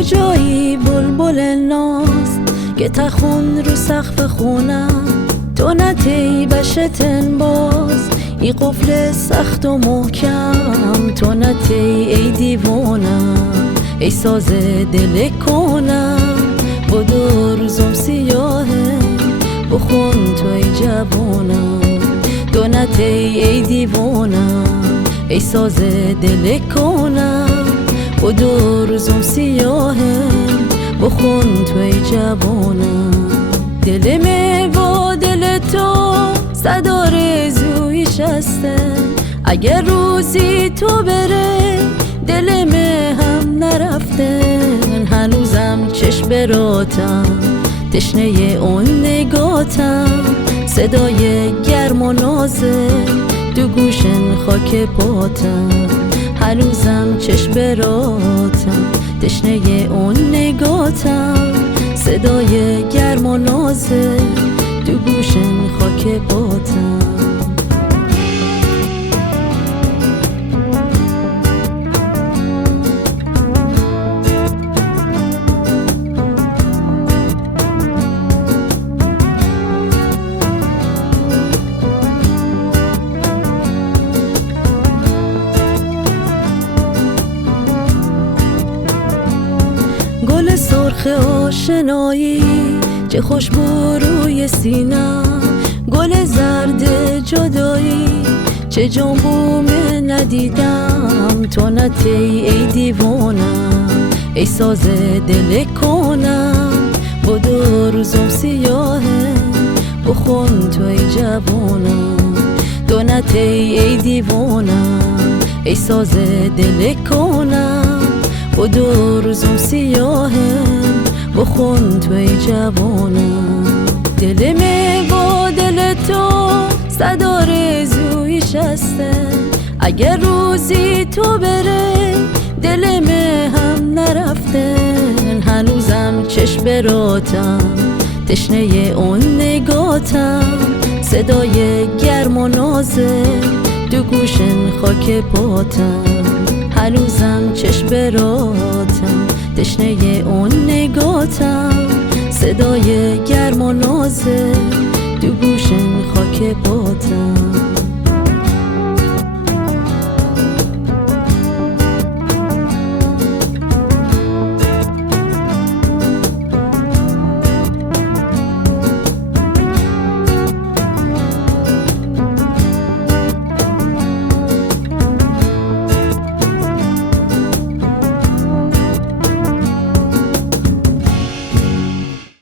کجایی بلبل ناز که تخون رو سقف خونم؟ تو نتی بشتن باز ای قفل سخت و محکم. تو نتی ای دیوانم ای ساز دل کنم. بدو روزم سیاهه بخون تو ای جوانم. تو نتی ای دیوانم ای ساز دل کنم. بدو روزم سیاهه بخون تو ای جوانم. دل می و دل تو صدا رزویش هسته. اگر روزی تو بره دل می هم نرفته. هنوزم چشم براتم تشنه اون نگاتم. صدای گرم و نازه دو گوشن خاک پاتم. هنوزم چشم براتم تشنه اون نگاتم. صدای گرم و نازه دو گوشن خاک پاتم. گل سرخ آشنایی چه خوشبو روی سینم. گل زرد جدایی چه جنبوم ندیدم. تو نتی ای دیوانم ای ساز دل کنم. بدو روزم سیاهه بخون تو ای جوانم. تو نتی ای دیوانم ای ساز دل کنم. بدو روزم سیاهه بخون تو ای جوانم. دل می و دل تو صدا رزویش هسته. اگر روزی تو بره دل می هم نرفته. هنوزم چشم براتم تشنه اون نگاتم. صدای گرم و نازه دو گوشن خاک پاتم. هنوزم چشم براتم تشنه اون نگاتم. صدای گرم و نازه دو گوشن خاک پاتم.